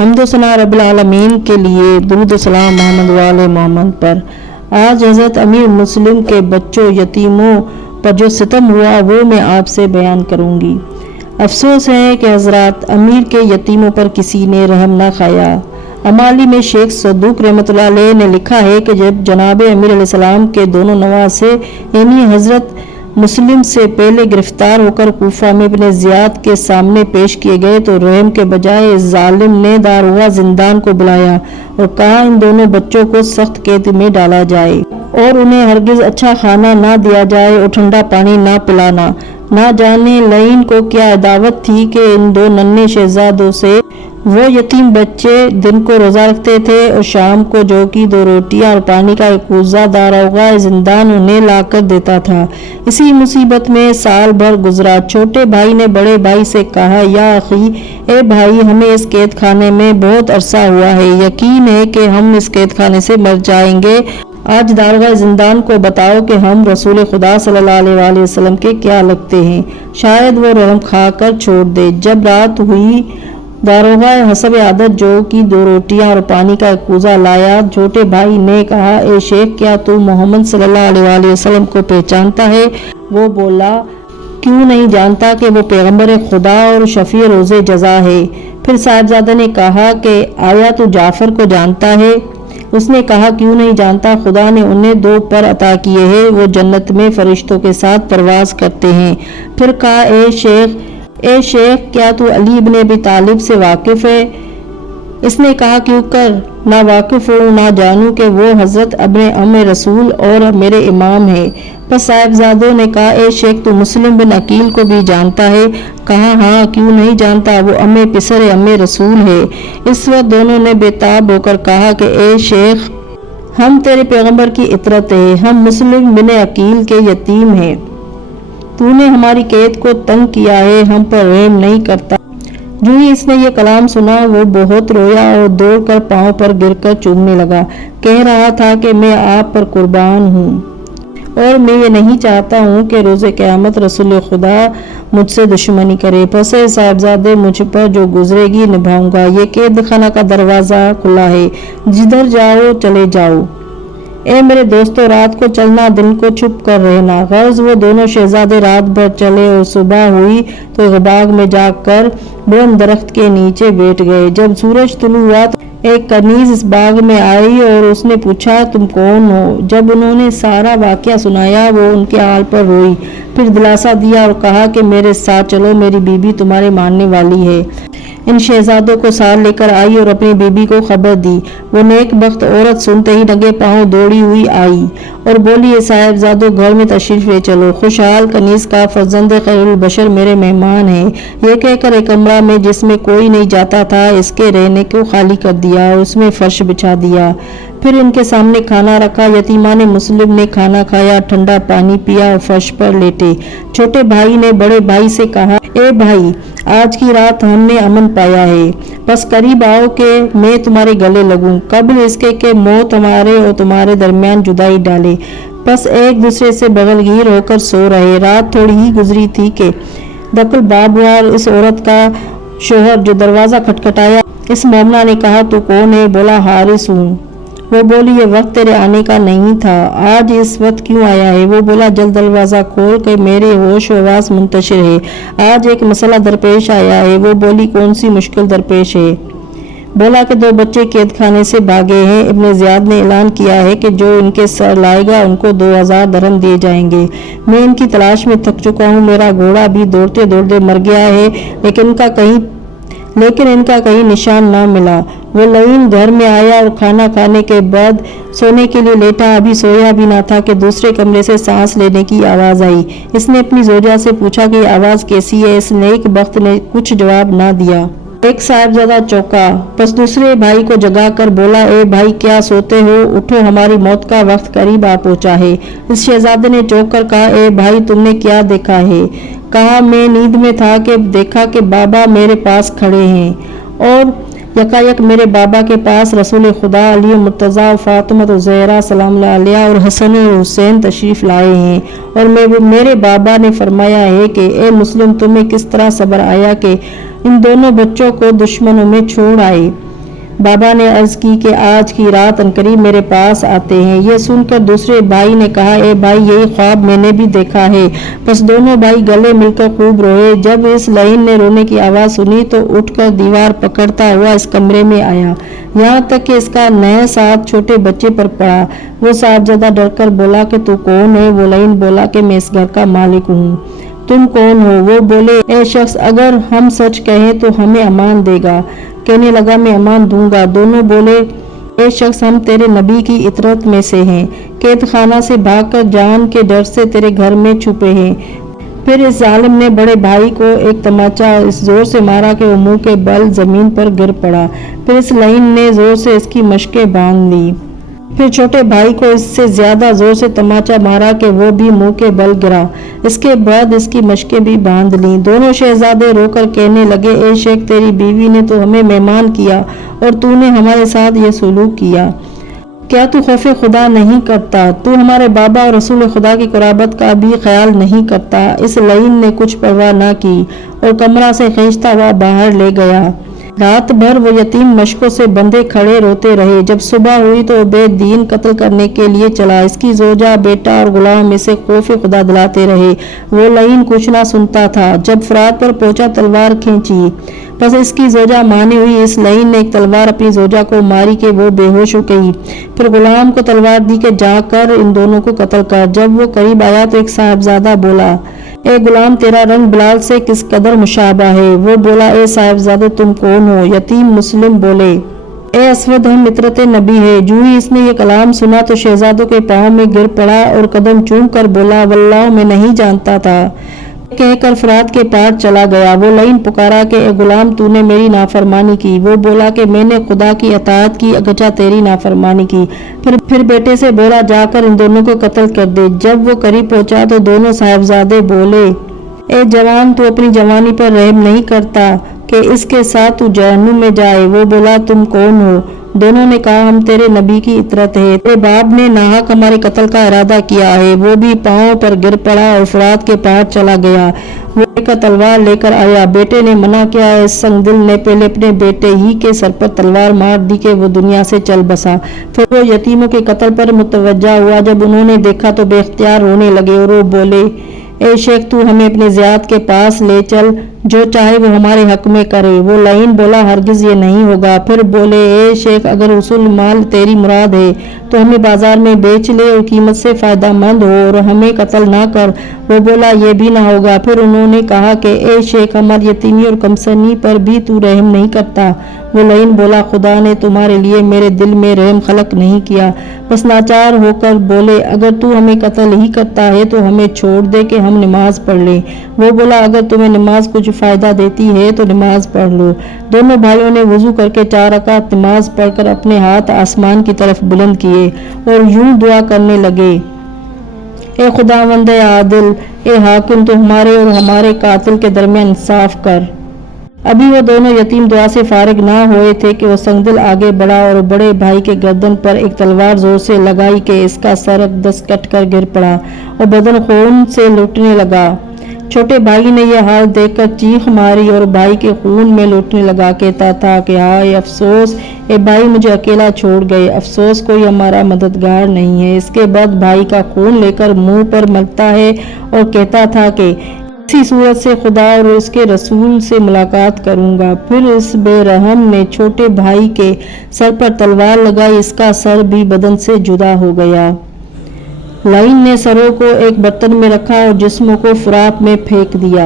हम्द सना रब्बिल आलमीन के लिए दुरूद सलाम मोहम्मद वाले मोहम्मद पर। आज हज़रत अमीर मुस्लिम के बच्चों यतीमों पर जो सितम हुआ वो मैं आपसे बयान करूँगी। अफसोस है कि हज़रात अमीर के यतीमों पर किसी ने रहम न खाया। अमाली में शेख सद्दूक रहमतुल्लाह अलैह ने लिखा है कि जब जनाब अमीर अलैहिस्सलाम के दोनों नवासे यानी हज़रत मुस्लिम से पहले गिरफ्तार होकर कूफा में इब्ने ज़ियाद के सामने पेश किए गए तो रहम के बजाय इस जालिम ने दारुगा जिंदान को बुलाया और कहा इन दोनों बच्चों को सख्त कैद में डाला जाए और उन्हें हरगिज अच्छा खाना ना दिया जाए और ठंडा पानी ना पिलाना। ना जाने लईन को क्या अदावत थी कि इन दो नन्हे शहजादों से वो यतीम बच्चे दिन को रोज़ा रखते थे और शाम को जौ की 2 रोटियां और पानी का एक कूज़ा दारोगा जिंदान उन्हें लाकर देता था। इसी मुसीबत में साल भर गुजरा। छोटे भाई ने बड़े भाई से कहा, या अखी, ए भाई, हमें इस कैद खाने में बहुत अरसा हुआ है, यकीन है कि हम इस कैद खाने से मर जाएंगे। आज दारोगा जिंदान को बताओ कि हम रसूल खुदा सल्लल्लाहु अलैहि वसल्लम के क्या लगते हैं, शायद वो रहम खाकर छोड़ दे। जब रात हुई दारोगा हसब आदत जौ की 2 रोटियां और पानी का एक कूज़ा लाया। छोटे भाई ने कहा, ए शेख, क्या तू मोहम्मद सल्लल्लाहु अलैहि वसल्लम को पहचानता है? वो बोला, क्यों नहीं जानता कि वो पैगंबर खुदा और शफी रोज़े जज़ा है। फिर साहिबजादे ने कहा कि आया तू जाफर को जानता है? उसने कहा, क्यों नहीं जानता, खुदा ने उन्हें 2 पर अता किए हैं, वो जन्नत में फरिश्तों के साथ परवाज करते हैं। फिर कहा, ए शेख, क्या तू अली इब्न अबी तालिब से वाकिफ है? इसने कहा, क्यों कर ना वाकिफ हूँ, ना जानूं कि वो हजरत अपने अम्मे रसूल और मेरे इमाम है। बस साहिबजादों ने कहा, ए शेख, तू मुस्लिम बिन अकील को भी जानता है? कहा, हाँ, क्यों नहीं जानता, वो अम्मे पिसर अम्मे रसूल है। इस वक्त दोनों ने बेताब होकर कहा कि ए शेख, हम तेरे पैगंबर की इतरत है, हम मुस्लिम बिन अकील के यतीम हैं। तूने हमारी कैद को तंग किया है, हम पर रहम नहीं करता। जो ही इसने ये कलाम सुना वो बहुत रोया और दौड़कर पांव पर गिरकर चूमने लगा। कह रहा था कि मैं आप पर कुर्बान हूँ और मैं ये नहीं चाहता हूँ कि रोज़े क़यामत रसूल खुदा मुझसे दुश्मनी करे। बस साहिबजादे, मुझ पर जो गुजरेगी निभाऊंगा। ये कैद खाना का दरवाज़ा खुला है, जिधर जाओ चले जाओ। ए मेरे दोस्तों, रात को चलना, दिन को छुप कर रहना। गर्ज वो दोनों शहजादे रात भर चले और सुबह हुई तो एक बाग में जाकर बुलंद दरख्त के नीचे बैठ गए। जब सूरज तुलू हुआ तो एक कनीज इस बाग में आई और उसने पूछा, तुम कौन हो? जब उन्होंने सारा वाकया सुनाया वो उनके हाल पर रोई, फिर दिलासा दिया और कहा कि मेरे साथ चलो, मेरी बीबी तुम्हारे मानने वाली है। इन शहजादों को साथ लेकर आई और अपनी बीबी को खबर दी। वो नेक बख्त औरत सुनते ही नंगे पांव दौड़ी हुई आई और बोली, ये साहिबजादों, घर में तशरीफ ले चलो। खुशहाल कनीज का फर्जंद खैरुल बशर मेरे मेहमान है। ये कहकर एक कमरा में जिसमें कोई नहीं जाता था इसके रहने को खाली कर दिया और उसमें फर्श बिछा दिया। फिर इनके सामने खाना रखा। यतीमान मुस्लिम ने खाना खाया, ठंडा पानी पिया और फर्श पर लेटे। छोटे भाई ने बड़े भाई से कहा, ए भाई, आज की रात हमने अमन पाया है, बस करीब आओ कि मैं तुम्हारे गले लगूं, कब्ल इसके के मौत हमारे और तुम्हारे दरमियान जुदाई डाले। बस एक दूसरे से बगलगीर होकर सो रहे। रात थोड़ी ही गुजरी थी कि दखल बाब हुआ। इस औरत का शोहर जो दरवाजा खटखटाया। इस मोमना ने कहा, तू कौन है? बोला, हारिस हूँ। वो बोली, ये वक्त तेरे आने का नहीं था, आज इस वक्त क्यों आया है? वो बोला, जल्द दरवाजा खोल के मेरे होश आवाज मुंतशिर है, आज एक मसला दरपेश आया है। वो बोली, कौन सी मुश्किल दरपेश है? बोला कि 2 बच्चे कैद खाने से भागे हैं। इब्ने ज़ियाद ने ऐलान किया है कि जो इनके सर लाएगा उनको 2000 दरहम दिए जाएंगे। मैं इनकी तलाश में थक चुका हूँ, मेरा घोड़ा भी दौड़ते दौड़ते मर गया है, लेकिन इनका कहीं निशान ना मिला। वो लईन घर में आया और खाना खाने के बाद सोने के लिए लेटा। अभी सोया भी ना था कि दूसरे कमरे से सांस लेने की आवाज़ आई। इसने अपनी जोजा से पूछा कि आवाज़ कैसी है। इस नेक बख्त ने कुछ जवाब ना दिया। एक साहिबजादा चौंका, बस दूसरे भाई को जगाकर बोला, ए भाई, क्या सोते हो? उठो, हमारी मौत का वक्त करीब आ पहुंचा है। इस शहजादे ने चौंक कर कहा, ए भाई, तुमने क्या देखा है? कहा, मैं नींद में था कि देखा कि बाबा मेरे पास खड़े हैं और यकायक मेरे बाबा के पास रसूल खुदा अली मुर्तज़ा फातिमा ज़हरा सलाम अलैहा और हसन और हुसैन तशरीफ़ लाए हैं और मेरे बाबा ने फरमाया है कि ए मुस्लिम, तुम्हें किस तरह सब्र आया कि इन दोनों बच्चों को दुश्मनों में छोड़ आए। बाबा ने अर्ज की कि आज की रात अनकरीब मेरे पास आते हैं। यह सुनकर दूसरे भाई ने कहा, ए भाई, यही ख्वाब मैंने भी देखा है। बस दोनों भाई गले मिलकर खूब रोए। जब इस लईन ने रोने की आवाज़ सुनी तो उठकर दीवार पकड़ता हुआ इस कमरे में आया, यहाँ तक कि इसका नया साथ छोटे बच्चे पर पड़ा। वो साहबजादा डरकर बोला कि तू कौन है? वो लईन बोला कि मैं इस घर का मालिक हूँ। तुम कौन हो? वो बोले, ए शख्स, अगर हम सच कहें तो हमें अमान देगा। कहने लगा, मैं अमान दूंगा। दोनों बोले, ए शख्स, हम तेरे नबी की इतरत में से हैं, कैद खाना से भागकर जान के डर से तेरे घर में छुपे हैं। फिर इस जालिम ने बड़े भाई को एक तमाचा इस जोर से मारा कि वो मुंह के बल जमीन पर गिर पड़ा। फिर इस लईन ने जोर से इसकी मशकें बांध ली। फिर छोटे भाई को इससे ज्यादा जोर से तमाचा मारा कि वो भी मुंह के बल गिरा। इसके बाद इसकी मशकें भी बांध ली। दोनों शहजादे रोकर कहने लगे, ए शेख, तेरी बीवी ने तो हमें मेहमान किया और तूने हमारे साथ ये सलूक किया। क्या तू खौफे खुदा नहीं करता? तू हमारे बाबा और रसूल खुदा की कुराबत का भी ख्याल नहीं करता। इस लईन ने कुछ परवाह न की और कमरा से खींचता हुआ बाहर ले गया। रात भर वो यतीम मशकों से बंधे खड़े रोते रहे। जब सुबह हुई तो उबैद दीन कत्ल करने के लिए चला। इसकी जोजा, बेटा और गुलाम इसे खौफ खुदा दिलाते रहे। वो लईन कुछ ना सुनता था। जब फरात पर पहुंचा, तलवार खींची। बस इसकी जोजा मानी हुई इस लईन ने एक तलवार अपनी जोजा को मारी कि वो बेहोश हो गई। फिर गुलाम को तलवार दी कि जाकर इन दोनों को कत्ल कर। जब वो करीब आया तो एक साहबजादा बोला, ए गुलाम, तेरा रंग बिलाल से किस कदर मुशाबा है। वो बोला, ए साहबजादे, तुम कौन हो? यतीम मुस्लिम बोले, ए असवद, हम मित्रते नबी है। जूं ही इसने ये कलाम सुना तो शहजादों के पाँव में गिर पड़ा और कदम चूम कर बोला, वल्लाह, मैं नहीं जानता था। कहकर फरात के पार चला गया। वो लईन पुकारा कि ए गुलाम, तूने मेरी नाफरमानी की। वो बोला कि मैंने खुदा की अताअत की, अगरचे तेरी नाफरमानी की। फिर बेटे से बोला, जाकर इन दोनों को कत्ल कर दे। जब वो करीब पहुंचा तो दोनों साहबजादे बोले, ए जवान, तू अपनी जवानी पर रहम नहीं करता कि इसके साथ तू जहन्नुम में जाए। वो बोला, तुम कौन हो? दोनों ने कहा, हम तेरे नबी की इतरत है। तेरे बाप ने नाहक हमारे कत्ल का इरादा किया है। वो भी पांव पर गिर पड़ा और फरात के पार चला गया। वो एक तलवार लेकर आया। बेटे ने मना किया। इस संगदिल ने पहले अपने बेटे ही के सर पर तलवार मार दी कि वो दुनिया से चल बसा। फिर वो यतीमों के कत्ल पर मुतवज्जा हुआ। जब उन्होंने देखा तो बेख्तियार रोने लगे और वो बोले, ए शेख, तू हमें अपने ज़ियाद के पास ले चल, जो चाहे वो हमारे हक में करे। वो लईन बोला, हरगिज ये नहीं होगा। फिर बोले, ए शेख, अगर उसूल माल तेरी मुराद है तो हमें बाजार में बेच ले और कीमत से फायदा मंद हो और हमें कत्ल ना कर। वो बोला, ये भी ना होगा। फिर उन्होंने कहा कि ए शेख, हमारी यतीमी और कमसनी पर भी तू रहम नहीं करता। वो लईन बोला, खुदा ने तुम्हारे लिए मेरे दिल में रहम खलक नहीं किया। बस नाचार होकर बोले, अगर तू हमें कत्ल ही करता है तो हमें छोड़ दे कि हम नमाज पढ़ लें। वो बोला, अगर तुम्हें नमाज कुछ फायदा देती है तो नमाज पढ़ लो। दोनों भाइयों ने वजू करके 4 रकात नमाज पढ़कर अपने हाथ आसमान की तरफ बुलंद किए और यूं दुआ करने लगे, ए खुदावंद आदिल, ए हाकिम, तो हमारे और हमारे कातिल के दरमियान इंसाफ कर। अभी वो दोनों यतीम दुआ से फारिग ना हुए थे कि वो संगदिल आगे बढ़ा और बड़े भाई के गर्दन पर एक तलवार जोर से लगाई कि इसका सर दस कट कर गिर पड़ा और बदन खून से लुटने लगा। छोटे भाई ने यह हाल देखकर चीख मारी और भाई के खून में लुटने लगा। कहता था कि हाय अफसोस, ए भाई मुझे अकेला छोड़ गए। अफसोस, कोई हमारा मददगार नहीं है। इसके बाद भाई का खून लेकर मुंह पर मलता है और कहता था कि इसी सूरत से खुदा और उसके रसूल से मुलाकात करूंगा। फिर इस बेरहम ने छोटे भाई के सर पर तलवार लगाई। इसका सर भी बदन से जुदा हो गया। लाइन ने सरों को एक बर्तन में रखा और जिस्मों को फरात में फेंक दिया।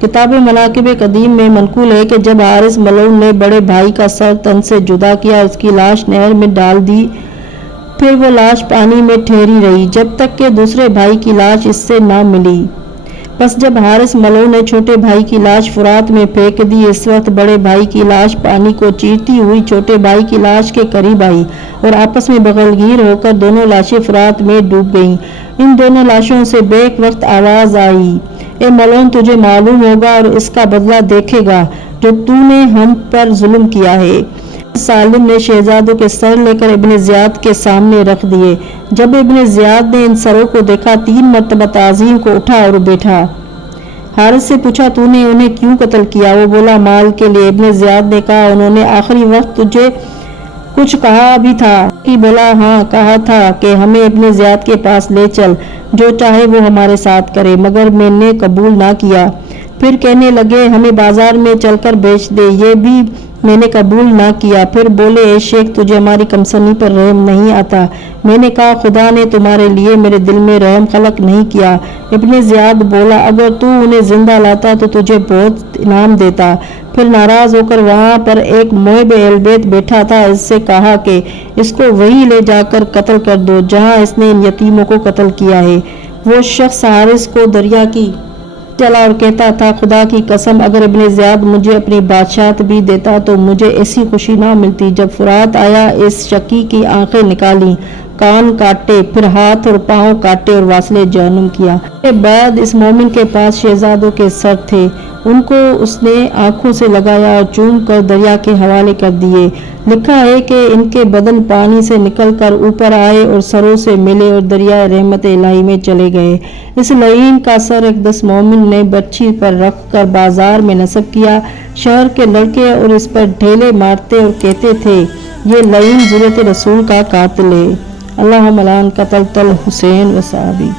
किताब मनाकिब कदीम में मनकूल है कि जब हारिस मलऊन ने बड़े भाई का सर तन से जुदा किया, उसकी लाश नहर में डाल दी। फिर वो लाश पानी में ठहरी रही जब तक कि दूसरे भाई की लाश इससे ना मिली। बस जब हारिस मलऊन ने छोटे भाई की लाश फरात में फेंक दी, इस वक्त बड़े भाई की लाश पानी को चीरती हुई छोटे भाई की लाश के करीब आई और आपस में बगलगीर होकर दोनों लाशें फरात में डूब गईं। इन दोनों लाशों से बेक वक्त आवाज आई, ए मलऊन, तुझे मालूम होगा और इसका बदला देखेगा जो तूने हम पर जुल्म किया है। सालिम ने शहजादों के सर लेकर इब्ने ज़ियाद के सामने रख दिए। जब इब्ने ज़ियाद ने इन सरों को देखा, 3 मरतबा ताज़ीम को उठा और बैठा। हारिस से पूछा, तूने उन्हें क्यों कत्ल किया? वो बोला, माल के लिए। इब्ने ज़ियाद ने कहा, उन्होंने आखिरी वक्त तुझे कुछ कहा भी था? कि बोला, हाँ कहा था कि हमें इब्ने ज़ियाद के पास ले चल, जो चाहे वो हमारे साथ करे, मगर मैंने कबूल ना किया। फिर कहने लगे, हमें बाजार में चलकर बेच दे, ये भी मैंने कबूल ना किया। फिर बोले, ए शेख, तुझे हमारी कमसनी पर रहम नहीं आता? मैंने कहा, खुदा ने तुम्हारे लिए मेरे दिल में रहम खलक नहीं किया। इब्ने ज़ियाद बोला, अगर तू उन्हें जिंदा लाता तो तुझे बहुत इनाम देता। फिर नाराज होकर वहां पर एक मोहब एलबैत बैठा था, इससे कहा कि इसको वहीं ले जाकर कत्ल कर दो जहां इसने इन यतीमों को कत्ल किया है। वो शख्स हारिस को दरिया की चला और कहता था, खुदा की कसम, अगर इब्ने ज़ियाद मुझे अपनी बादशाहत भी देता तो मुझे ऐसी खुशी ना मिलती। जब फुरात आया, इस शकी की आंखें निकाली, कान काटे, फिर हाथ और पांव काटे और वासले जहन्नुम किया। इसके बाद इस मोमिन के पास शहजादों के सर थे, उनको उसने आंखों से लगाया और चूम कर दरिया के हवाले कर दिए। लिखा है कि इनके बदन पानी से निकलकर ऊपर आए और सरों से मिले और दरिया रहमत इलाही में चले गए। इस लईन का सर एक दस मोमिन ने बच्ची पर रख कर बाजार में नस्ब किया। शहर के लड़के और इस पर ढेले मारते और कहते थे, ये लईन ज़ुरत रसूल का कातिल है। अल्लाहुम्मा लान कतल हुसैन व साहबी।